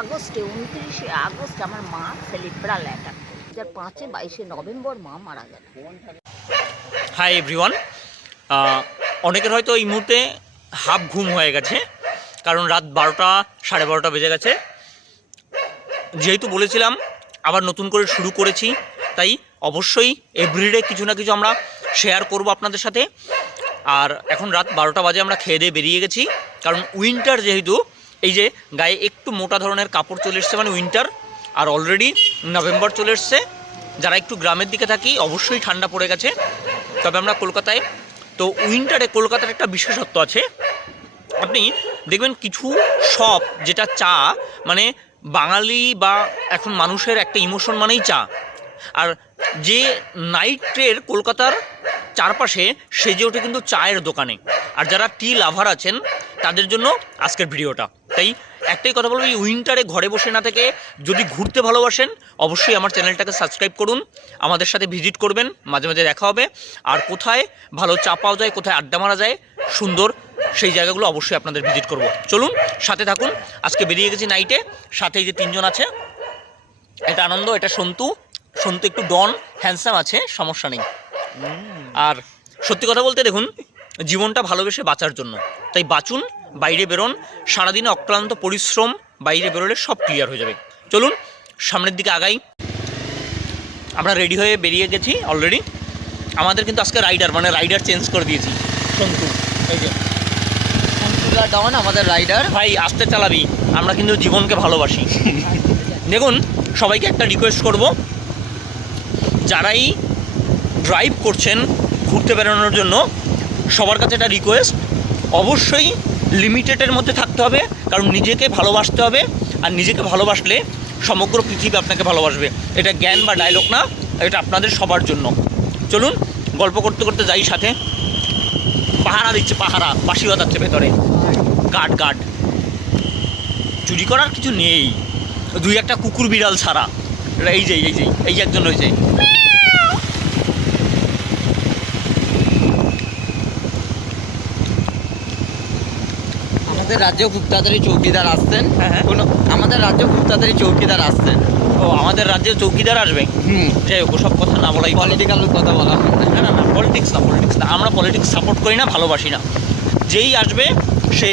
আগস্টে 29শে আগস্ট আমার মা সেলিব্রাল অ্যাটাক 2005-এ 22শে নভেম্বর মা মারা গেল। হাই এভরিওয়ান, অনেকের হয়তো এই মুহূর্তে হাফ ঘুম হয়ে গেছে, কারণ রাত 12টা 12:30 বেজে গেছে। যেহেতু বলেছিলাম আবার নতুন করে শুরু করেছি, তাই অবশ্যই এভরিডে কিছু না কিছু আমরা শেয়ার করব আপনাদের সাথে। আর এখন রাত 12টা বাজে, আমরা খেয়ে দিয়ে বেরিয়ে গেছি, কারণ উইন্টার যেহেতু, এই যে গায়ে একটু মোটা ধরনের কাপড় চলে এসছে, মানে উইন্টার। আর অলরেডি নভেম্বর চলে এসছে। যারা একটু গ্রামের দিকে থাকি অবশ্যই ঠান্ডা পড়ে গেছে, তবে আমরা কলকাতায় তো উইন্টারে কলকাতার একটা বিশেষত্ব আছে। আপনি দেখবেন কিছু শপ, যেটা চা মানে বাঙালি বা এখন মানুষের একটা ইমোশন মানেই চা, আর যে নাইটের কলকাতার চারপাশে সেজে ওঠে কিন্তু চায়ের দোকানে। আর যারা টি লাভার আছেন তাদের জন্য আজকের ভিডিওটা। তাই একটাই কথা বলবো, এই উইন্টারে ঘরে বসে না থেকে যদি ঘুরতে ভালোবাসেন অবশ্যই আমার চ্যানেলটাকে সাবস্ক্রাইব করুন, আমাদের সাথে ভিজিট করবেন, মাঝে মাঝে দেখা হবে। আর কোথায় ভালো চা পাওয়া যায়, কোথায় আড্ডা মারা যায় সুন্দর, সেই জায়গাগুলো অবশ্যই আপনাদের ভিজিট করব। চলুন সাথে থাকুন। আজকে বেরিয়ে গেছি নাইটে, সাথে এই যে 3জন আছে, এটা আনন্দ, এটা সন্তু। সন্তু একটু ডন হ্যান্ডসাম আছে, সমস্যা নেই। আর সত্যি কথা বলতে দেখুন, জীবনটা ভালোবেসে বাঁচার জন্য, তাই বাঁচুন, বাইরে বেরোন। সারাদিনে অক্লান্ত পরিশ্রম, বাইরে বেরোলে সব ক্লিয়ার হয়ে যাবে। চলুন সামনের দিকে আগাই। আমরা রেডি হয়ে বেরিয়ে গেছি অলরেডি। আমাদের কিন্তু আজকে রাইডার চেঞ্জ করে দিয়েছি। সন্তু, এই যে সন্তুলা ডন আমাদের রাইডার। ভাই আস্তে চালাবি, আমরা কিন্তু জীবনকে ভালোবাসি। দেখুন, সবাইকে একটা রিকোয়েস্ট করব, যারাই ড্রাইভ করছেন ঘুরতে বেরোনোর জন্য, সবার কাছে একটা রিকোয়েস্ট, অবশ্যই লিমিটেডের মধ্যে থাকতে হবে, কারণ নিজেকে ভালোবাসতে হবে। আর নিজেকে ভালোবাসলে সমগ্র পৃথিবী আপনাকে ভালোবাসবে। এটা জ্ঞান বা ডায়লগ না, এটা আপনাদের সবার জন্য। চলুন গল্প করতে করতে যাই সাথে। পাহারা দিচ্ছে, পাহারা বাঁশি বাজাচ্ছে ভেতরে, গার্ড। চুরি করার কিছু নেই, 2-1টা কুকুর বিড়াল ছাড়া। এই একজন রয়েছে। আমাদের রাজ্যেও খুব তাড়াতাড়ি চৌকিদার আসছেন। হ্যাঁ। আমাদের রাজ্যেও খুব তাড়াতাড়ি চৌকিদার আসছেন। ও, আমাদের রাজ্যে চৌকিদার আসবে? যাই হোক, ওসব কথা না বলাই। পলিটিক্যাল কথা বলা হয় না, পলিটিক্স না, আমরা পলিটিক্স সাপোর্ট করি না, ভালোবাসি না। যেই আসবে সে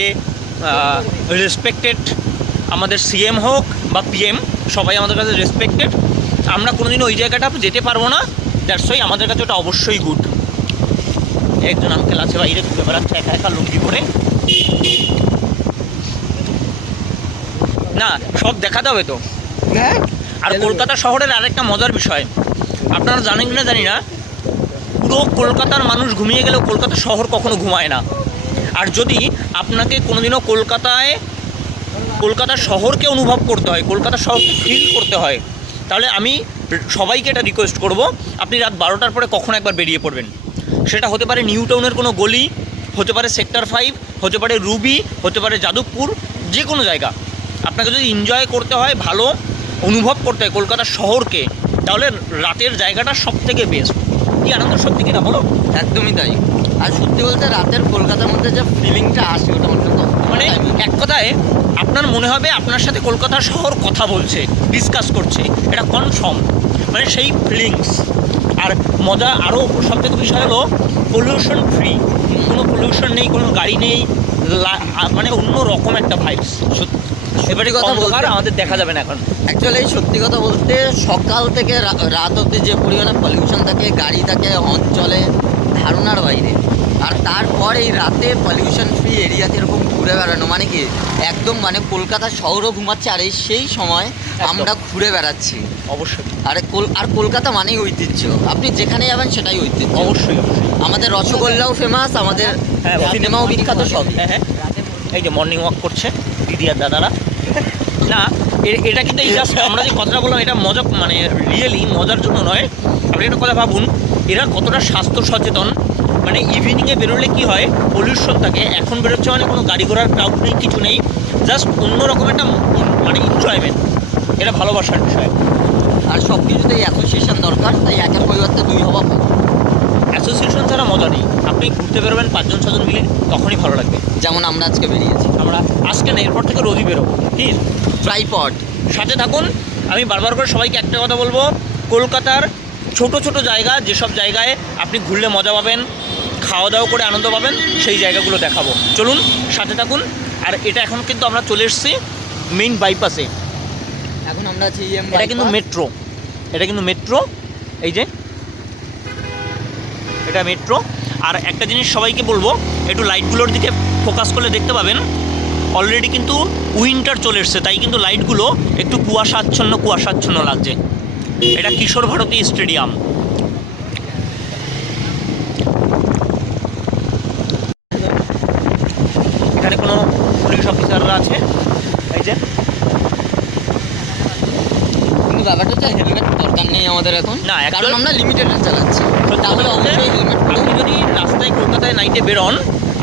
রেসপেক্টেড, আমাদের সিএম হোক বা পিএম, সবাই আমাদের কাছে রেসপেক্টেড। আমরা কোনোদিনও ওই জায়গাটা যেতে পারবো না, দ্যাটস ওয়াই আমাদের কাছে ওটা অবশ্যই গুড। একজন আঙ্কেল আছে বাইরে ঘুরে বেড়াচ্ছে একা লুঙ্গি পরে। না, সব দেখাতে হবে তো। হ্যাঁ। আর কলকাতা শহরের আরেকটা মজার বিষয়, আপনারা জানেন কি না জানি না, পুরো কলকাতার মানুষ ঘুমিয়ে গেলেও কলকাতা শহর কখনো ঘুমায় না। আর যদি আপনাকে কোনোদিনও কলকাতা শহরকে অনুভব করতে হয়, কলকাতা শহরকে ফিল করতে হয়, তাহলে আমি সবাইকে এটা রিকোয়েস্ট করব, আপনি রাত 12টার পরে কখনো একবার বেরিয়ে পড়বেন। সেটা হতে পারে নিউ টাউনের কোনো গলি, হতে পারে সেক্টর 5, হতে পারে রুবি, হতে পারে যাদবপুর, যে কোনো জায়গা। আপনাকে যদি এনজয় করতে হয়, ভালো অনুভব করতে হয় কলকাতা শহরকে, তাহলে রাতের জায়গাটা সব থেকে বেস্ট। কি আনন্দ, সত্যি কিনা বলো? একদমই তাই। আর সত্যি বলতে রাতের কলকাতার মধ্যে যে ফিলিংটা আসে, ওটা মানে এক কথায় আপনার মনে হবে আপনার সাথে কলকাতা শহর কথা বলছে, ডিসকাস করছে, এটা কনফার্ম, মানে সেই ফিলিংস। আর মজা আরও সবথেকে বিষয় হলো পলিউশন ফ্রি, কোনো পলিউশন নেই, কোনো গাড়ি নেই, মানে অন্য রকম একটা ভাইবস। এবারে কথা বলতে আমাদের দেখা যাবে না এখন। অ্যাকচুয়ালি সত্যি কথা বলতে সকাল থেকে রাত অবধি যে পরিমাণে পলিউশন থাকে, গাড়ি থাকে, হর্ন চলে, ধারণার বাইরে। আর তারপর এই রাতে পলিউশন ফ্রি এরিয়াতে এরকম ঘুরে বেড়ানো মানে কি একদম, মানে কলকাতা শহরও ঘুমাচ্ছে, আর এই সেই সময় আমরা ঘুরে বেড়াচ্ছি। অবশ্যই। আর কলকাতা মানেই ঐতিহ্য, আপনি যেখানে যাবেন সেটাই ঐতিহ্য। অবশ্যই। আমাদের রসগোল্লাও ফেমাস, আমাদের সিনেমাও বিখ্যাত, সব। হ্যাঁ, এই যে মর্নিং ওয়াক করছে দিদি আর দাদারা। না, এটা কিন্তু এই জাস্ট আমরা যে কথাটা বললাম, এটা মজা, মানে রিয়েলি মজার জন্য নয়। আপনি একটা কথা ভাবুন, এরা কতটা স্বাস্থ্য সচেতন। মানে ইভিনিংয়ে বেরোলে কি হয়, পলিউশন থাকে, এখন বেরোচ্ছে মানে কোনো গাড়ি ঘোড়ার ক্রাউড নেই, কিছু নেই, জাস্ট অন্যরকম একটা মানে এনজয়মেন্ট। এটা ভালোবাসার বিষয়। আর সব কিছুতেই অ্যাসোসিয়েশন দরকার, তাই একের পরিবর্তে 2 হওয়া ভালো। অ্যাসোসিয়েশন ছাড়া মজা নেই। আপনি ঘুরতে বেরোবেন 5জন 6জন মিলে, তখনই ভালো লাগবে। যেমন আমরা আজকে বেরিয়েছি, আমরা আজকে না, এরপর থেকে রোজই বেরোবো। কি ট্রাইপড সাথে থাকুন। আমি বারবার করে সবাইকে একটা কথা বলবো, কলকাতার ছোট ছোট জায়গা, যেসব জায়গায় আপনি ঘুরলে মজা পাবেন, খাওয়া দাওয়া করে আনন্দ পাবেন, সেই জায়গাগুলো দেখাবো। চলুন সাথে থাকুন। আর এটা এখন কিন্তু আমরা চলে এসেছি মেইন বাইপাসে। এখন আমরা আছি এটা কিন্তু মেট্রো, এটা কিন্তু মেট্রো, এই যে এটা মেট্রো। আর একটা জিনিস সবাইকে বলবো, একটু লাইটগুলোর দিকে ফোকাস করলে দেখতে পাবেন অলরেডি কিন্তু উইন্টার চলে এসছে, তাই কিন্তু লাইটগুলো একটু কুয়াশাচ্ছন্ন লাগছে। এটা কিশোর ভারতী স্টেডিয়াম। এখানে কোনো পুলিশ অফিসাররা আছে, এই যে। কিন্তু ব্যাপারটা হচ্ছে হেলমেট দরকার নেই আমাদের এখন, না, কারণ আমরা লিমিটেড চালাচ্ছি। তাহলে অবশ্যই হেলমেট, আপনি যদি রাস্তায় কলকাতায় নাইটে বেরোন,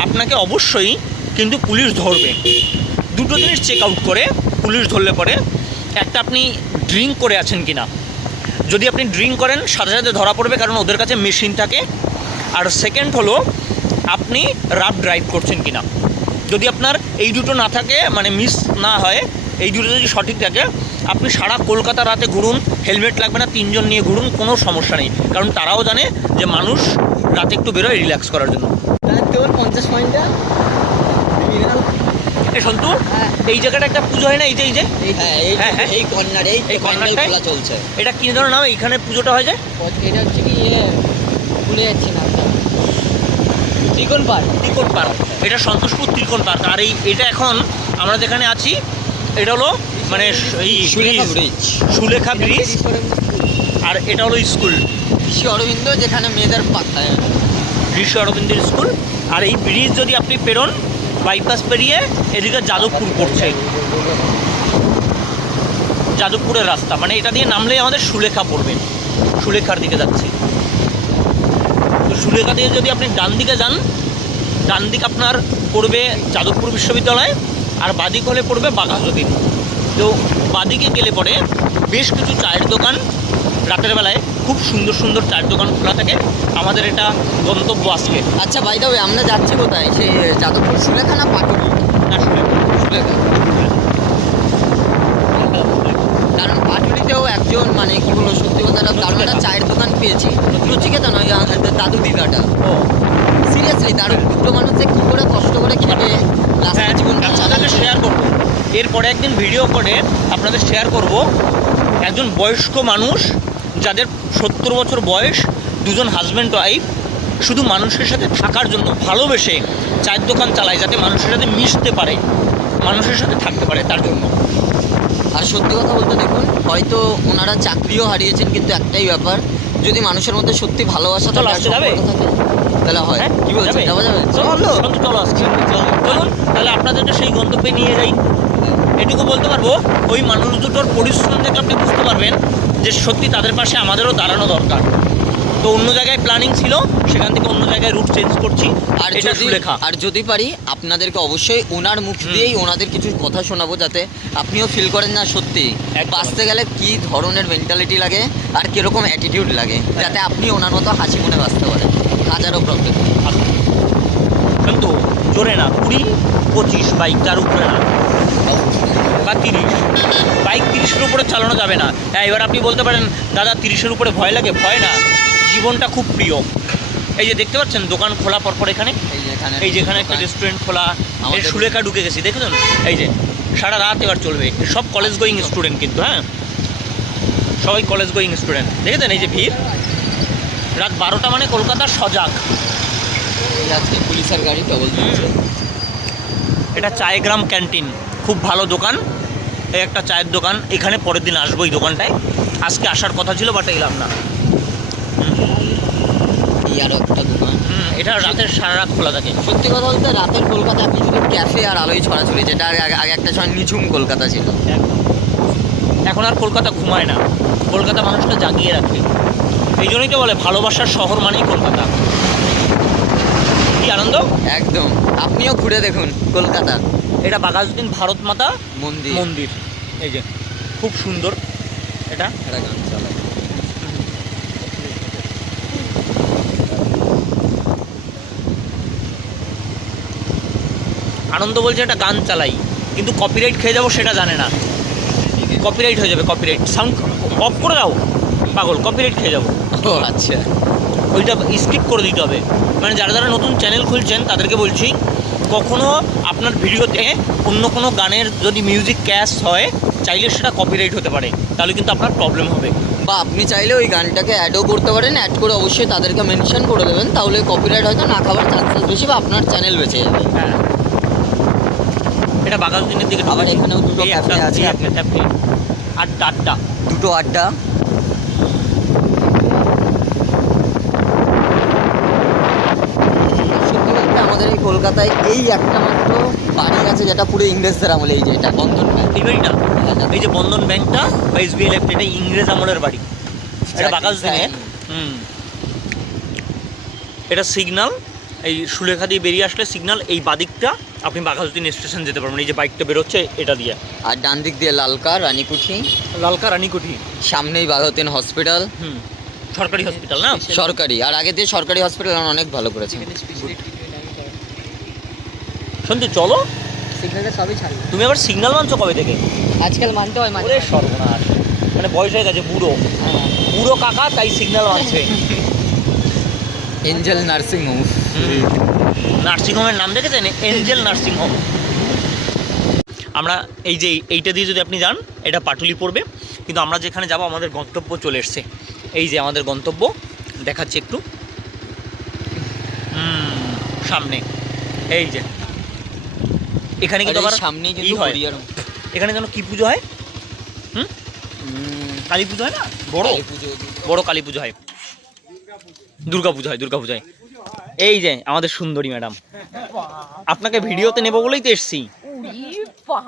আপনাকে অবশ্যই কিন্তু পুলিশ ধরবে। দুটো জিনিস চেক আউট করে পুলিশ ধরলে পরে, একটা আপনি ড্রিঙ্ক করে আছেন কিনা। যদি আপনি ড্রিঙ্ক করেন সাথে সাথে ধরা পড়বে, কারণ ওদের কাছে মেশিন থাকে। আর সেকেন্ড হলো আপনি রাফ ড্রাইভ করছেন কিনা। যদি আপনার এই দুটো না থাকে, মানে মিস না হয়, এই দুটো যদি সঠিক থাকে, আপনি সারা কলকাতা রাতে ঘুরুন, হেলমেট লাগবে না, 3 জন নিয়ে ঘুরুন, কোনো সমস্যা নেই। কারণ তারাও জানে যে মানুষ রাতে একটু বেরোয় রিল্যাক্স করার জন্য। তোর 50 পয়েন্টটা এই সন্তু, এই জায়গাটা একটা পুজো হয় না, এই যে হ্যাঁ এই কর্নারে এই কর্নারটায় খোলা চলছে। এটা কি ধরনের নাম, এইখানে পুজোটা হয় যে? এটা হচ্ছে কি ভুলে যাচ্ছি নামটা, ত্রিকোণ পার্ক। এটা সন্তোষপুর ত্রিকোণ পার্ক। আর এটা এখন আমরা যেখানে আছি, এটা হলো মানে এই সুলেখা ব্রিজ, আর এটা হলো স্কুল ঋষি অরবিন্দ, যেখানে মেয়েদের ঋষি অরবিন্দের স্কুল। আর এই ব্রিজ যদি আপনি পেরোন, বাইপাস পেরিয়ে এদিকে যাদবপুর পড়ছে, যাদবপুরের রাস্তা, মানে এটা দিয়ে নামলেই আমাদের সুলেখা পড়বে, সুলেখার দিকে যাচ্ছি। তো সুলেখা দিয়ে যদি আপনি ডান দিকে যান, ডান দিক আপনার পড়বে যাদবপুর বিশ্ববিদ্যালয়, আর বাদিক হলে পড়বে বাঘাযতীন। তো বাদিকে গেলে পরে বেশ কিছু চায়ের দোকান, রাতের বেলায় খুব সুন্দর সুন্দর চায়ের দোকান খোলা থাকে। আমাদের এটা গন্তব্য আজকে। আচ্ছা বাই দ্য ওয়ে, আমরা যাচ্ছি কোথায়? সেই যাদবপুর সুলেখা না পাটুলি? না, সুলেখা। কারণ পাটুলিতেও একজন, মানে কি বলবো, সত্যি কথা, কারণ একটা চায়ের দোকান পেয়েছি, রুচিকেতা নয়, দাদু দিদাটা। ও সিরিয়াসলি, তার দুটো মানুষে কী করে কষ্ট করে খেটে লাস্টের জীবনটা আপনাদের শেয়ার করবো, এরপরে একদিন ভিডিও করে আপনাদের শেয়ার করব। একজন বয়স্ক মানুষ, যাদের 70 বছর বয়স, দুজন হাজব্যান্ড ওয়াইফ, শুধু মানুষের সাথে থাকার জন্য ভালোবেসে চায়ের দোকান চালায়, যাতে মানুষের সাথে মিশতে পারে, মানুষের সাথে থাকতে পারে, তার জন্য। আর সত্যি কথা বলতে দেখুন, হয়তো ওনারা চাকরিও হারিয়েছেন, কিন্তু একটাই ব্যাপার, যদি মানুষের মধ্যে সত্যি ভালোবাসা থাকে, তাহলে হয়। কি বলছেন, যাওয়া যাবে? চলো আসছি, চলুন তাহলে আপনাদেরকে সেই গন্তব্যে নিয়ে যাই। এটুকু বলতে পারবো, ওই মানুষ দুটোর পরিশ্রম থেকে আপনি বুঝতে পারবেন যে সত্যি তাদের পাশে আমাদেরও দাঁড়ানো দরকার। তো অন্য জায়গায় প্ল্যানিং ছিল, সেখান থেকে অন্য জায়গায় রুট চেঞ্জ করছি। আর যদি পারি আপনাদেরকে অবশ্যই ওনার মুখ দিয়েই ওনাদের কিছু কথা শোনাবো, যাতে আপনিও ফিল করেন না সত্যি বাঁচতে গেলে কি ধরনের মেন্টালিটি লাগে আর কিরকম অ্যাটিটিউড লাগে, যাতে আপনি ওনার মতো হাসি মনে বাঁচতে পারেন। হাজারো প্রবলেম কিন্তু জোরে না, 20-25 বাইক, তার উপরে না, বা 30 বাইক 30-এর উপরে চালানো যাবে না। হ্যাঁ, এবার আপনি বলতে পারেন দাদা 30-এর উপরে ভয় লাগে। ভয় না, জীবনটা খুব প্রিয়। এই যে দেখতে পাচ্ছেন দোকান খোলা পরপর এখানে, এই যেখানে একটা রেস্টুরেন্ট খোলা, এই সুলেখা ঢুকে গেছি, দেখেছেন? এই যে সারা রাত এবার চলবে, সব কলেজ গোয়িং স্টুডেন্ট কিন্তু, হ্যাঁ সবাই কলেজ গোয়িং স্টুডেন্ট। দেখেছেন এই যে ভিড়, রাত 12টা মানে কলকাতার সজাগ। পুলিশের গাড়ি ডবল। এটা চায়গ্রাম ক্যান্টিন, খুব ভালো দোকান। এই একটা চায়ের দোকান, এখানে পরের দিন আসবো এই দোকানটায়। আজকে আসার কথা ছিল, বাট এলাম না। আরও একটা দোকান, এটা রাতের সারা রাত খোলা থাকে। সত্যি কথা বলতে রাতের কলকাতা আপনি শুধু ক্যাফে আর আলোয় ছড়াছড়ি, যেটা আগে একটা সময় নিঝুম কলকাতা ছিল। এখন আর কলকাতা ঘুমায় না, কলকাতা মানুষটা জাগিয়ে রাখে। এই জন্যই তো বলে ভালোবাসার শহর মানেই কলকাতা। কি আনন্দ! একদম, আপনিও ঘুরে দেখুন কলকাতা। এটা বাঘাযতীন ভারত মাতা মন্দির। এই যে খুব সুন্দর, এটা গান চালায়। আনন্দ বলছে একটা গান চালাই, কিন্তু কপিরাইট খেয়ে যাবো সেটা জানে না। কপিরাইট হয়ে যাবে, কপিরাইট সাউন্ড অফ করে দাও পাগল, কপিরাইট খেয়ে যাবো। ও আচ্ছা, ওইটা স্কিপ করে দিতে হবে। মানে যারা যারা নতুন চ্যানেল খুলছেন তাদেরকে বলছি, কখনো আপনার ভিডিওতে অন্য কোনো গানের যদি মিউজিক ক্যাশ হয়, চাইলে সেটা কপিরাইট হতে পারে, তাহলে কিন্তু আপনার প্রবলেম হবে। বা আপনি চাইলে ওই গানটাকে অ্যাডও করতে পারেন, অ্যাড করে অবশ্যই তাদেরকে মেনশন করে দেবেন, তাহলে কপিরাইট হয়তো না খাবার চান্সেস বেশি বা আপনার চ্যানেল বেঁচে যাবে। হ্যাঁ, এটা বাঘাযতীনের দিকে আবার এখানেও দুটো ক্যাফে আছে, ক্যাফে আড্ডা দুটো আড্ডা। সত্যি বলতে আমাদের এই কলকাতায় এই একটা মাত্র বাড়ি আছে যেটা পুরো ইংরেজদের আমলে, এই যে এটা বন্ধন ব্যাংক। এই বাড়িটা, এই যে বন্ধন ব্যাংকটা বা SBI লেফট, এটা ইংরেজ আমলের বাড়ি, এটা বাঘাযতীনের। এটা সিগন্যাল, এই সুলেখা দিয়ে বেরিয়ে আসলে সিগন্যাল, এই বাদিকটা আপনি বাঘাযতীন স্টেশন যেতে পারবেন। এই যে বাইকটা বেরোচ্ছে এটা দিয়ে, আর ডান দিক দিয়ে লালকা রানীকুঠি, লালকা রানীকুঠি, সামনেই বাঘাযতীন হসপিটাল, সরকারি হসপিটাল না, সরকারি। আর আগে দিয়ে সরকারি হসপিটাল অনেক ভালো করেছে। শুনতে চলো, সিগন্যালটা সবই ছাড়বে। তুমি আবার সিগন্যাল মানছো কবে থেকে? আজকাল মানতে হয় ওরে সর্বনাশ, মানে বয়স হয়ে গেছে বুড়ো, বুড়ো কাকা, তাই সিগন্যাল মানছে। এঞ্জেল নার্সিং হোম, নার্সিংহোমের নাম দেখেছেন? Angel nursing home. আমরা এই যে এইটা দিয়ে যদি আপনি যান, এটা পাটুলি পড়বে, কিন্তু আমরা যেখানে যাব আমাদের গন্তব্য চলে এসছে। এই যে আমাদের গন্তব্য দেখাচ্ছি একটু, সামনে এই যে, এখানে কিন্তু আবার সামনেই ই হয়, এখানে যেন কি পুজো হয়, কালী পুজো হয় না, বড় কালী পুজো হয়, দুর্গা পুজো হয়, দুর্গা পুজো হয়। এই যে আমাদের সুন্দরী ম্যাডাম, আপনাকে ভিডিওতে নেবো বলেই তো এসছি।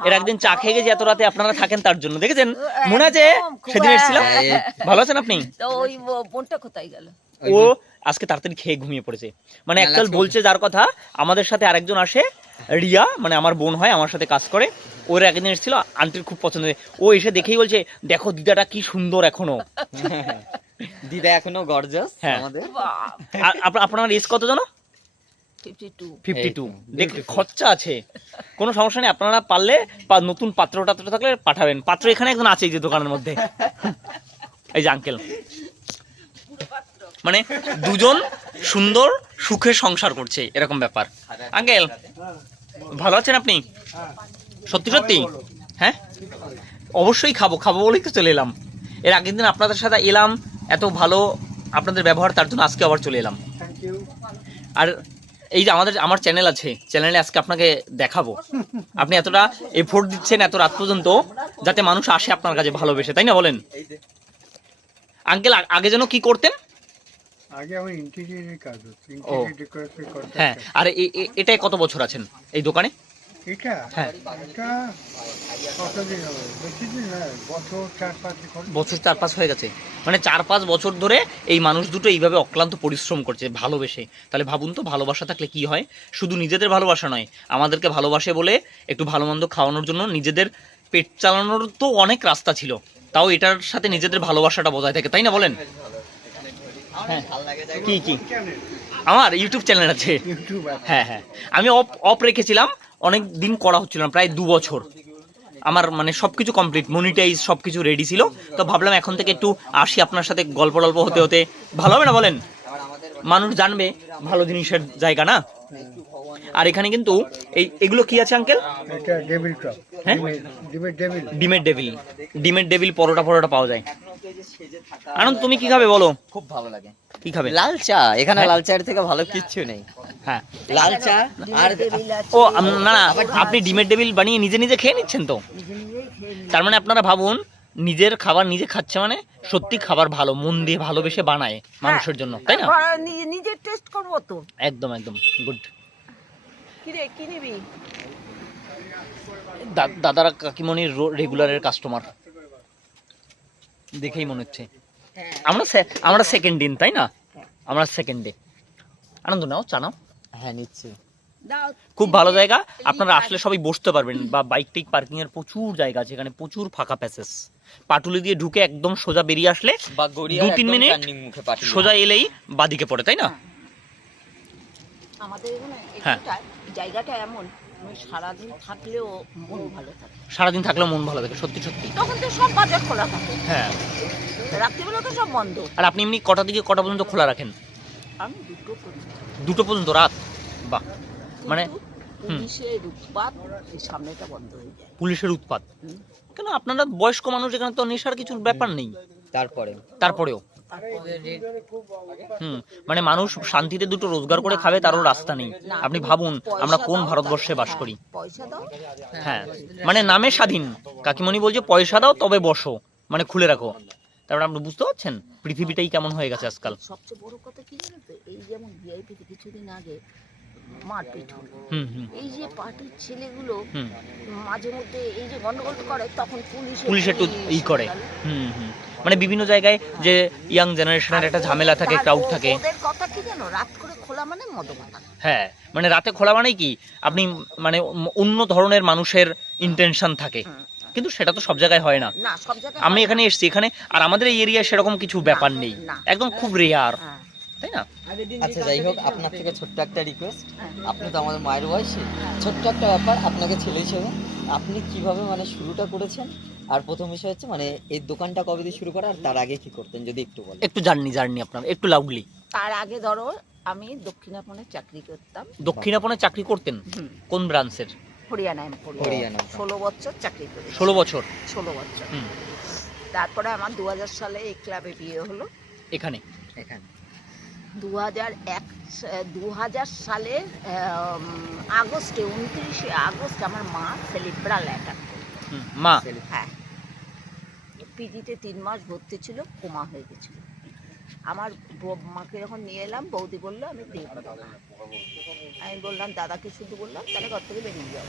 এর একদিন চা খেয়ে গেছি এত রাতে, আপনারা থাকেন তার জন্য, দেখেছেন মনে আছে সেদিন এসেছিলাম। ভালো আছেন আপনি? তো ওই বোনটা কোথায় গেল? ও আজকে তাড়াতাড়ি খেয়ে ঘুমিয়ে পড়েছে। মানে এককাল বলছে যার কথা, আমাদের সাথে আরেকজন আসে, রিয়া, মানে আমার বোন হয়, আমার সাথে কাজ করে, ওর একদিন এসেছিল, আন্টির খুব পছন্দ। ও এসে দেখেই বলছে, দেখো দিদাটা কি সুন্দর এখনো। দিদা এখনো গর্জাস আমাদের। আপনার এজ কত জানো? 52। দেখ খরচা আছে, কোনো সমস্যা নেই। আপনারা পারলে নতুন পাত্র টাত্র থাকলে পাঠাবেন। পাত্র এখানে একজন আছে, এই যে দোকানের মধ্যে, এই যে আঙ্কেল। মানে দুজন সুন্দর সুখে সংসার করছে, এরকম ব্যাপার। আঙ্কেল ভালো আছেন আপনি? সত্যি সত্যি? হ্যাঁ, অবশ্যই খাবো বলেই তো চলে এলাম। এর আগের দিন আপনাদের সাথে এলাম, এত ভালো আপনাদের ব্যবহার, তার জন্য আজকে আবার চলে এলাম। আর এই যে আমার চ্যানেল আছে, চ্যানেলে আজকে আপনাকে দেখাবো। আপনি এতটা এফোর্ট দিচ্ছেন এত রাত পর্যন্ত, যাতে মানুষ আসে আপনার কাছে ভালোবেসে, তাই না বলেন? আঙ্কেল আগে যেন কি করতেন? আগে আমি ইন্টেরিয়রের কাজ করছি, ইন্টেরিয়র ডেকোরেশন করতে। হ্যাঁ, আর এটাই কত বছর আছেন এই দোকানে? এটা হ্যাঁ, এটা কতদিন হবে? বেশি দিন না, বছর 4-5 এখন। বছর 4-5 হয়ে গেছে। মানে 4-5 বছর ধরে এই মানুষ দুটো এইভাবে অক্লান্ত পরিশ্রম করছে ভালোবেসে। তাহলে ভাবুন তো, ভালোবাসা থাকলে কি হয়। শুধু নিজেদের ভালোবাসা নয়, আমাদেরকে ভালোবাসে বলে একটু ভালো মন্দ খাওয়ানোর জন্য, নিজেদের পেট চালানোর তো অনেক রাস্তা ছিল, তাও এটার সাথে নিজেদের ভালোবাসাটা বজায় থাকে, তাই না বলেন? হ্যাঁ, কি আমার ইউটিউব চ্যানেল আছে। ইউটিউব আছে। হ্যাঁ, আমি অফ রেখেছিলাম, অনেক দিন করা হচ্ছিল না, প্রায় 2 বছর। আমার মানে সবকিছু কমপ্লিট, মনিটাইজ সবকিছু রেডি ছিল, তো ভাবলাম এখন থেকে একটু আসি আপনার সাথে, গল্প হতে হতে ভালো হবে না বলেন? মানুষ জানবে ভালো জিনিসের জায়গা না। আর এখানে কিন্তু এগুলো কি আছে আঙ্কেল? এটা ডেভিল টপ। হ্যাঁ, ডিমের ডেভিল পরোটা পাওয়া যায়। আনন্দ তুমি কি খাবে বলো? খুব ভালো লাগে। কি খাবে? লাল চা, এখানে লাল চায়ের থেকে ভালো কিচ্ছু নেই। হ্যাঁ, লাল চা। আর ও না, আপনি ডিমের ডেভিল বানিয়ে নিজে খেয়ে নিচ্ছেন তো? তার মানে আপনারা ভাবুন, নিজের খাবার নিজে খাচ্ছে, মানে সত্যি খাবার ভালো, মন দিয়ে ভালোবেসে বানায় মানুষের জন্য, তাই না? নিজে টেস্ট করবো তো। একদম গুড। কি নিবি? দাদারা কাকিমণির রেগুলারের কাস্টমার দেখেই মনে হচ্ছে। আমরা সেকেন্ড দিন, তাই না? আমরা সেকেন্ড ডে। আনন্দ নাও, চা নাও। হ্যাঁ, নিচ্ছি। খুব ভালো জায়গা, আপনারা আসলে সবাই বসতে পারবেন, বা বাইক টেক পার্কিং এর প্রচুর জায়গা আছে এখানে, প্রচুর ফাঁকা প্যাসেজ। পাটুলি দিয়ে ঢুকে একদম সোজা বেরিয়ে আসলে 2-3 মিনিট সোজা এলেই বাদিকে পড়ে, তাই না? আমাদের হ্যাঁ, জায়গাটা এমন তুমি সারাদিন থাকলেও মন ভালো থাকে। সারাদিন থাকলেও মন ভালো থাকে, সত্যি সত্যি। তখন তো সব বাজার খোলা থাকে, হ্যাঁ। রাত্রিবেলা তো সব বন্ধ। আর আপনি এমনি কটা থেকে কটা পর্যন্ত খোলা রাখেন? আমি 2টো পর্যন্ত। 2টো পর্যন্ত রাত? বাহ। মানে পুলিশের উৎপাত, এই সামনেটা বন্ধ হয়ে যায়। পুলিশের উৎপাত? হুম। কেন, আপনারা বয়স্ক মানুষ, এখানে তো নেশার কিছু ব্যাপার নেই। তারপরেও মানে মানুষ শান্তিতে 2টো রোজগার করে খাবে, তারও রাস্তা নেই। আপনি ভাবুন আমরা কোন ভারতবর্ষে বাস করি। পয়সা দাও। হ্যাঁ, মানে নামে স্বাধীন, কাকিমণি বলছে পয়সা দাও তবে বসো, মানে খুলে রাখো। তারপরে আপনি বুঝতে পারছেন পৃথিবীটাই কেমন হয়ে গেছে আজকাল। সবচেয়ে বড় কথা কি জানো তো, এই যেমন ভিআইপিতে কিছুদিন আগে মারপিট হলো, এই যে পার্টির ছেলেগুলো মাঝে মধ্যে এই যে গন্ডগোল করে, তখন পুলিশ একটু ই করে। মানে বিভিন্ন জায়গায় যে ইয়াং জেনারেশনের একটা ঝামেলা থাকে, ক্রাউড থাকে। ওদের কথা কি জানো, রাত করে খোলা মানে মদমাতা। হ্যাঁ, মানে রাতে খোলা মানে কি, আপনি মানে অন্য ধরনের মানুষের ইন্টেনশন থাকে, কিন্তু সেটা তো সব জায়গায় হয় না। না, সব জায়গায় আমি এখানে এসেছি, এখানে আর আমাদের এই এরিয়ায় সেরকম কিছু ব্যাপার নেই, একদম খুব রেয়ার, তাই না? আচ্ছা, যাই হোক, আপনার থেকে ছোট্ট একটা রিকোয়েস্ট, আপনি তো আমাদের মায়ের বয়সী, ছোট্ট একটা ব্যাপার, আপনাকে ছেলে হিসেবে আপনি কিভাবে মানে শুরুটা করেছেন, আর প্রথম বিষয় হচ্ছে মানে এই দোকানটা কবে দিয়ে শুরু করা, আর তার আগে কি করতেন যদি একটু বলেন। একটু জার্নি আপনার একটু লাউডলি। তার আগে ধরো আমি দক্ষিণাপনে চাকরি করতাম। দক্ষিণাপনে চাকরি করতেন? কোন ব্রাঞ্চের? হরিয়ানায়। 16 বছর চাকরি করি। 16 বছর? 16 বছর। তারপরে আমার 2000 সালে এই ক্লাবে বিয়ে হলো। এখানে 2000 সালের আগস্টে, 29শে আগস্ট আমার মা সেলিব্রাল অ্যাটাক করলো। মা? হ্যাঁ, পিজিতে 3 মাস ভর্তি ছিল, কোমা হয়ে গেছিল। আমার মাকে যখন নিয়ে এলাম, বৌদি বললো আমি দেখবো না। আমি বললাম, দাদাকে শুধু বললাম তাহলে ঘর থেকে বেরিয়ে যাও।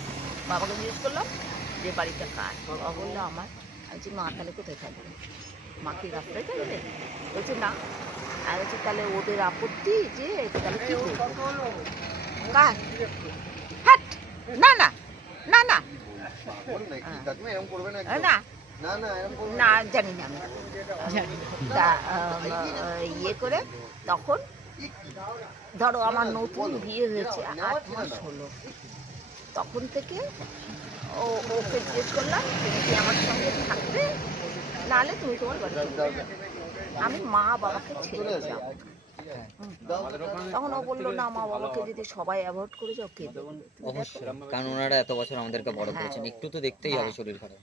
বাবাকে জিজ্ঞেস করলাম যে বাড়িটা কার, বাবা বললো আমার। আমি বলছি, মা তাহলে কোথায় থাকবে? মা কি রাস্তায় থাকবে? বলছে না। আর বলছি তাহলে ওদের আপত্তি যে তাহলে কি করবো? কার? হ্যাট, না না না না না না, জানি না আমি। তা ইয়ে করে তখন ধরো আমার নতুন বিয়ে হয়েছে, 8 মাস হলো। তখন থেকে ওকে জিজ্ঞেস করলাম তুমি কি আমার সঙ্গে থাকবে, নাহলে তুমি তোমার বাড়ি চলে যাও। আমি মা বাবাকে ছেড়ে যাব। তখন ও বললো না, মা বাবাকে যদি সবাই অ্যাভয়েড করে যাও কে দেবে? অবশ্যই, কারণ ওনারা এত বছর আমাদেরকে বড় করেছেন, একটু তো দেখতেই হবে শরীর খারাপ।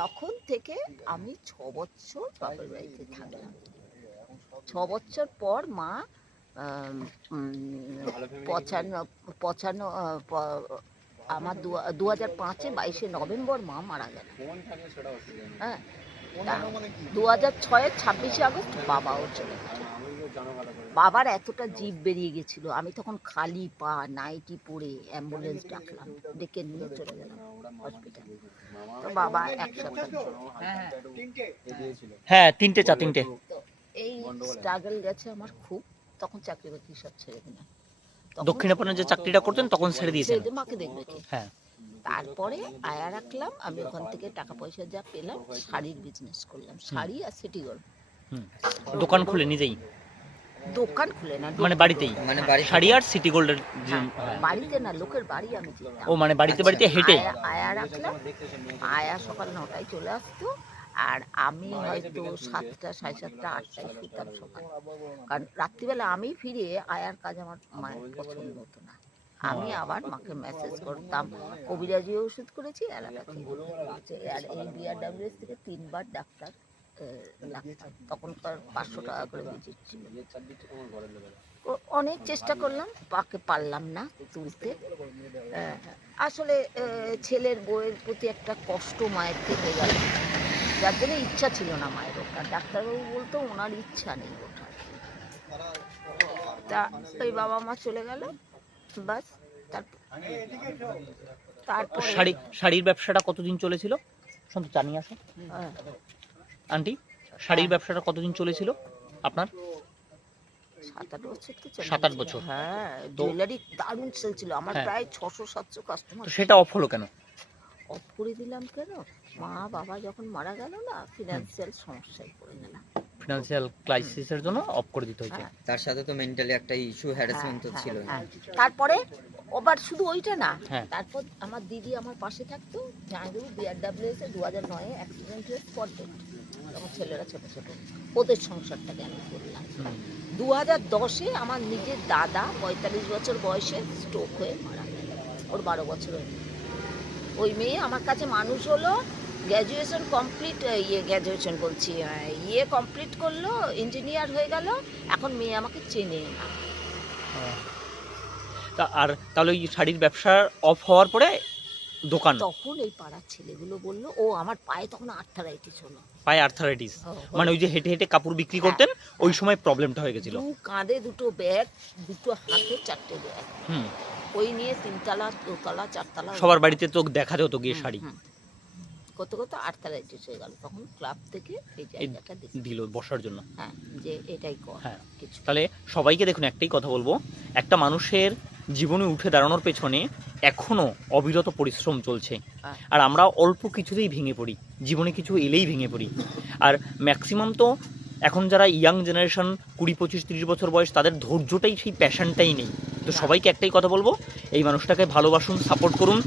তখন থেকে আমি 6 বছর বাপের বাড়িতে থাকলাম। 6 বছর পর মা 2005-এ 22শে নভেম্বর মা মারা গেল। হ্যাঁ, 2006-এর 26শে আগস্ট বাবাও চলে গেল। বাবার এতটা জিভ বেরিয়ে গেছিল, আমি তখন খালি পা নাইটি পরে অ্যাম্বুলেন্স ডাকলাম, ডেকে নিয়ে চলে গেলাম হসপিটালে। তো বাবা এক সপ্তাহ, হ্যাঁ 3টে। এই স্ট্রাগল গেছে আমার খুব। তখন চাকরি বাকরি সব ছেড়ে দিলাম। দক্ষিণাপনে যে চাকরিটা করতেন তখন ছেড়ে দিয়েছেন? মাকে দেখবে কে? হ্যাঁ। তারপরে আয়া রাখলাম, আমি ওখান থেকে টাকা পয়সা যা পেলাম শাড়ির বিজনেস করলাম, শাড়ি আর সিটি গোল্ড। দোকান খুলে নিজেই? দোকান খুলে না, মানে বাড়িতেই, মানে শাড়ি আর সিটি গোল্ডের? বাড়িতে না, লোকের বাড়ি আমি যেতাম। ও মানে বাড়িতে হেঁটে? আয়া রাখলাম, আয়া সকাল 9টায় চলে আসতো, আর আমি হয়তো 7টা, 7:30, 8টায় শুতাম সকাল। কারণ রাত্রিবেলা আমি ফিরে আয়ার কাজ আমার মায়ের পছন্দ হতো না। আমি আবার মাকে মেসেজ করতাম, কবিরাজি ওষুধ করেছি, অ্যালোপ্যাথি করেছি। আর এই বিআরডব্লিউএস থেকে 3বার ডাক্তার লাগতাম। তখনকার 500 টাকা করে ভিজিট ছিল। অনেক চেষ্টা করলাম, পাকে পারলাম না তুলতে। আসলে ছেলের বউয়ের প্রতি একটা কষ্ট মায়ের থেকে গেল, যার জন্য ইচ্ছা ছিল না মায়ের ওঠার। ডাক্তারবাবু বলতো ওনার ইচ্ছা নেই ওঠার। তা ওই বাবা মা চলে গেল, বাস। তারপর শাড়ির ব্যবসাটা কতদিন চলেছিল? সন্তু চা নিয়ে আসো। আন্টি, শাড়ির ব্যবসাটা কতদিন চলেছিল আপনার? 7-8 বছর তো। 7-8 বছর? হ্যাঁ, জুয়েলারি দারুণ সেল ছিল আমার, প্রায় 600-700 কাস্টমার। তো সেটা অফ হলো কেন? অফ করে দিলাম কেন, মা বাবা যখন মারা গেল না, ফিনান্সিয়াল সমস্যায় পড়ে গেলাম। ফিনান্সিয়াল ক্রাইসিসের জন্য অফ করে দিতে হয়েছে। তার সাথে তো মেন্টালি একটা ইস্যু, হ্যারাসমেন্ট তো ছিল। তারপরে আবার শুধু ওইটা না, হ্যাঁ। তারপর আমার দিদি আমার পাশে থাকতো, জাহাঙ্গীরপুর বিআরডব্লিউএস 2009-এ অ্যাক্সিডেন্ট হয়ে স্পট ডেড। তখন ছেলেরা ছোট ছোট, ওদের সংসারটাকে আমি করলাম। 2010-এ আমার নিজের দাদা 45 বছর বয়সে স্ট্রোক হয়ে মারা গেল, ওর 12 বছর হয়ে। ওই মেয়ে আমার কাছে মানুষ হলো, গ্র্যাজুয়েশন কমপ্লিট, গ্র্যাজুয়েশন বলছি, কমপ্লিট করলো, ইঞ্জিনিয়ার হয়ে গেল, এখন মেয়ে আমাকে চেনে না। তা আর তাহলে ওই শাড়ির ব্যবসা অফ হওয়ার পরে দোকান, তখন এই পাড়ার ছেলেগুলো বললো, ও আমার পায়ে তখন আর্থারাইটিস হলো, পায়ে আর্থারাইটিস, মানে ওই যে হেঁটে হেঁটে কাপড় বিক্রি করতেন ওই সময় প্রবলেমটা হয়ে গেছিল। কাঁধে 2 ব্যাগ, 2 হাতে 4টে ব্যাগ, হুম, ওই নিয়ে 3তলা 2তলা 4তলা সবার বাড়িতে তো দেখা যেত গিয়ে শাড়ি কত কত আর্থারাইটিস হয়ে গেল। তখন ক্লাব থেকে এই জায়গাটা দিল বসার জন্য। হ্যাঁ, যে এটাই কর হ্যাঁ, কিছু। তাহলে সবাইকে দেখুন একটাই কথা বলবো, একটা মানুষের জীবনে উঠে দাঁড়ানোর পেছনে এখনো অবিরত পরিশ্রম চলছে। আর আমরা অল্প কিছুতেই ভেঙে পড়ি, জীবনে কিছু এলেই ভেঙে পড়ি। আর ম্যাক্সিমাম তো এখন যারা ইয়াং জেনারেশন 20, 25, 30 বছর বয়স, তাদের ধৈর্যটাই, সেই প্যাশনটাই নেই। তো সবাইকে একটাই কথা বলবো, এই মানুষটাকে ভালোবাসুন, সাপোর্ট করুন।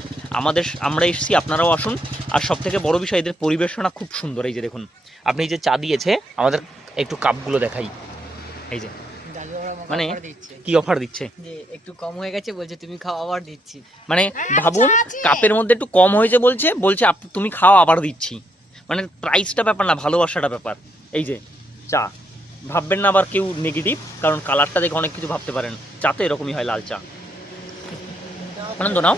আমরা এসছি, আপনারাও আসুন। আর সব থেকে বড় বিষয়, এদের পরিবেশনা খুব সুন্দর। এই যে দেখুন, আপনি এই যে চা দিয়েছে আমাদের, একটু কাপগুলো দেখাই। এই যে মানে কি অফার দিচ্ছে, যে একটু কম হয়ে গেছে বলছে তুমি খাও আবার দিচ্ছি। মানে ভাবুন, কাপের মধ্যে একটু কম হয়েছে বলছে তুমি খাও আবার দিচ্ছি। মানে প্রাইসটা ব্যাপার না, ভালোবাসাটা ব্যাপার। এই যে চা, ভাববেন না আবার কেউ নেগেটিভ, কারণ কালারটা দেখে অনেক কিছু ভাবতে পারেন। চা তো এরকমই হয়, লাল চা। আনন্দ নাও।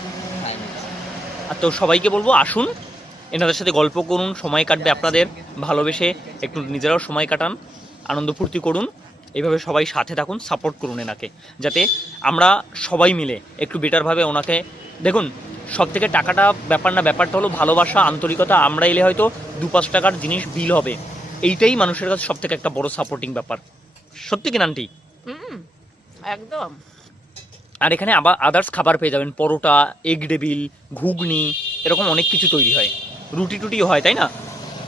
আর তো সবাইকে বলবো আসুন, এনাদের সাথে গল্প করুন, সময় কাটবে আপনাদের, ভালোবেসে একটু নিজেরাও সময় কাটান, আনন্দ ফুর্তি করুন। এইভাবে সবাই সাথে থাকুন, সাপোর্ট করুন এনাকে, যাতে আমরা সবাই মিলে একটু বেটারভাবে ওনাকে দেখুন। সব থেকে টাকাটা ব্যাপার না, ব্যাপারটা হলো ভালোবাসা, আন্তরিকতা। আমরা এলে হয়তো 2-5 টাকার জিনিস বিল হবে, এইটাই মানুষের কাছে সব থেকে একটা বড় সাপোর্টিং ব্যাপার। সত্যি কিনা আন্টি? একদম। আর এখানে আবার আদার্স খাবার পেয়ে যাবেন, পরোটা, এগ ডেভিল, ঘুগনি, এরকম অনেক কিছু তৈরি হয়, রুটি টুটিও হয়, তাই না?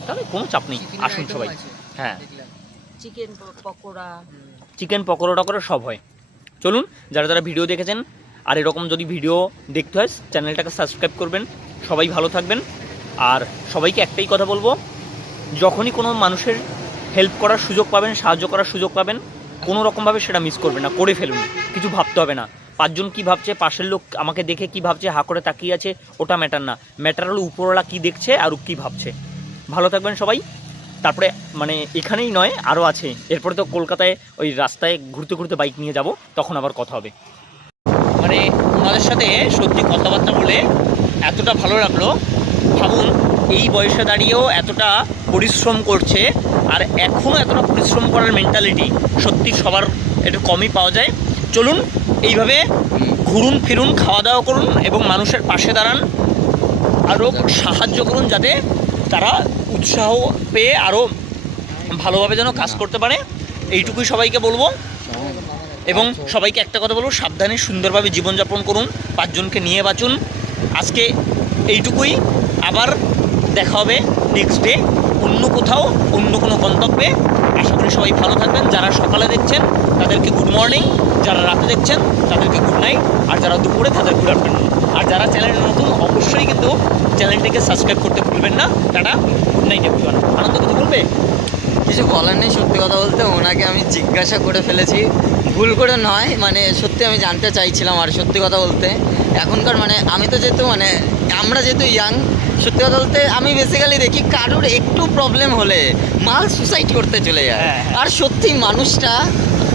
তাহলে কোনো চাপ নেই, আসুন সবাই। হ্যাঁ, চিকেন পকোড়া, চিকেন পকোড়া টকোড়া সব হয়। চলুন, যারা যারা ভিডিও দেখেছেন আর এরকম যদি ভিডিও দেখতে হয়, চ্যানেলটাকে সাবস্ক্রাইব করবেন। সবাই ভালো থাকবেন। আর সবাইকে একটাই কথা বলবো, যখনই কোনো মানুষের হেল্প করার সুযোগ পাবেন, সাহায্য করার সুযোগ পাবেন, কোনো রকমভাবে সেটা মিস করবেন না, করে ফেলুন। কিছু ভাবতে হবে না, 5 জন কী ভাবছে, পাশের লোক আমাকে দেখে কি ভাবছে, হা করে তাকিয়ে আছে, ওটা ম্যাটার না। ম্যাটার হলো উপরওয়ালা কী দেখছে আর কী ভাবছে। ভালো থাকবেন সবাই। তারপরে মানে এখানেই নয়, আরও আছে। এরপরে তো কলকাতায় ওই রাস্তায় ঘুরতে ঘুরতে বাইক নিয়ে যাব, তখন আবার কথা হবে। মানে ওনাদের সাথে সত্যি কথাবার্তা বলে এতটা ভালো লাগলো। ভাবুন, এই বয়সে দাঁড়িয়েও এতটা পরিশ্রম করছে, আর এখনও এতটা পরিশ্রম করার মেন্টালিটি সত্যি সবার একটু কমই পাওয়া যায়। চলুন, এইভাবে ঘুরুন ফিরুন, খাওয়া দাওয়া করুন এবং মানুষের পাশে দাঁড়ান, আরও সাহায্য করুন, যাতে তারা উৎসাহ পেয়ে আরও ভালোভাবে যেন কাজ করতে পারে। এইটুকুই সবাইকে বলবো। এবং সবাইকে একটা কথা বলবো, সাবধানে সুন্দরভাবে জীবনযাপন করুন, 5 জনকে নিয়ে বাঁচুন। আজকে এইটুকুই, আবার দেখা হবে নেক্সট ডে অন্য কোথাও, অন্য কোনো গন্তব্যে। আশা করি সবাই ভালো থাকবেন। যারা সকালে দেখছেন তাদেরকে গুড মর্নিং, যারা রাতে দেখছেন তাদেরকে গুড নাইট, আর যারা দুপুরে তাদের গুড আফটারনুন। আর যারা চ্যানেলে নতুন অবশ্যই কিন্তু চ্যানেলটিকে সাবস্ক্রাইব করতে ভুলবেন না। Tata, good night everyone. Anand কিছু বলবে? কিছু বলার নেই। সত্যি কথা বলতে ওনাকে আমি জিজ্ঞাসা করে ফেলেছি, ভুল করে নয়, মানে সত্যি আমি জানতে চাইছিলাম। আর সত্যি কথা বলতে এখনকার মানে আমি তো যেহেতু মানে আমরা যেহেতু ইয়াং, সত্যি কথা বলতে আমি বেসিক্যালি দেখি কারোর একটু প্রবলেম হলে মাল সুসাইড করতে চলে যায়। আর সত্যি মানুষটা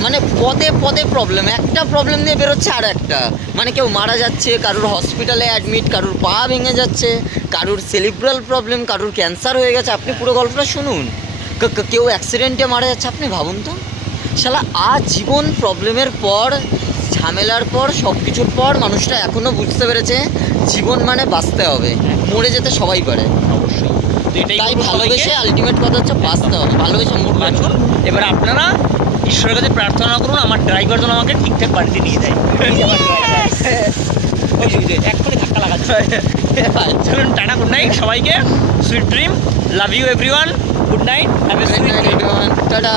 মানে পদে পদে প্রবলেম, একটা প্রবলেম নিয়ে বেরোচ্ছে আর একটা, মানে কেউ মারা যাচ্ছে, কারোর হসপিটালে অ্যাডমিট, কারোর পা ভেঙে যাচ্ছে, কারোর সেরিব্রাল প্রবলেম, কারোর ক্যান্সার হয়ে গেছে। আপনি পুরো গল্পটা শুনুন। কেউ অ্যাক্সিডেন্টে মারা যাচ্ছে। আপনি ভাবুন তো, শালা আজীবন প্রবলেমের পর, ঝামেলার পর, সব কিছুর পর মানুষটা এখনও বুঝতে পেরেছে জীবন মানে বাঁচতে হবে, মরে যেতে সবাই পারে। অবশ্যই। তাই ভালোবেসে আলটিমেট কথা হচ্ছে বাঁচতে হবে, ভালোবেসে বাঁচুন। এবার আপনারা ঈশ্বরের কাছে প্রার্থনা করুন আমার ড্রাইভার যেন আমাকে ঠিকঠাক বাড়িতে নিয়ে যায়। এক্ষুনি ধাক্কা লাগাচ্ছে। চলুন, টাটা, গুড নাইট সবাইকে, sweet dream, love you everyone, good night, have a sweet dream, tata.